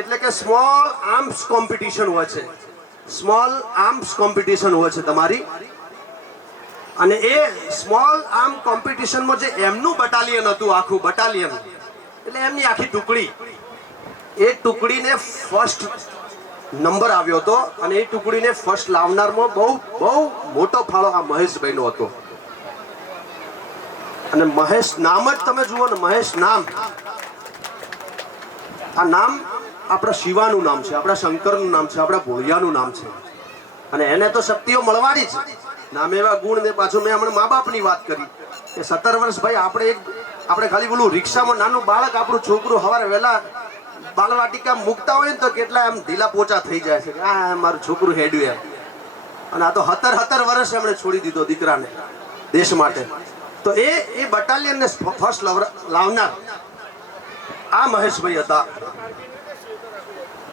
એટલે કે small arms competition હોય છે, સ્મોલ આર્મ્સ કોમ્પિટિશન હોય છે તમારી. અને એ સ્મોલ આર્મ કોમ્પિટિશનમાં જે એમનું બટાલિયન હતું, આખું બટાલિયન એટલે એમની આખી ટુકડી, એ ટુકડીને ફર્સ્ટ નંબર આવ્યો હતો. અને એ ટુકડીને ફર્સ્ટ લાવનારમાં બહુ મોટો ફાળો આ મહેશભાઈનો હતો. અને મહેશ નામ જ તમે જુઓ ને, મહેશ નામ, આ નામ આપણા શિવાનું નામ છે, આપણા શંકરનું નામ છે, આપણા ભોળિયાનું નામ છે. અને એને તો શક્તિઓ મળવાની જ. નામ એવા ગુણ ને પાછું મેં હમણાં મા બાપની વાત કરી કે 17 વર્ષ ભાઈ આપણે ખાલી બોલું રિક્ષામાં નાનું બાળક, આપણું છોકરું સવારે વહેલા બાલવાટિકા મૂકતા હોય ને તો કેટલા એમ ઢીલા પોચા થઈ જાય છે કે આ મારું છોકરું હેડ્યું એમ. અને આ તો 17 વર્ષ એમણે છોડી દીધો દીકરાને દેશ માટે. તો એ બટાલિયનને ફર્સ્ટ લાવનાર આ મહેશભાઈ હતા.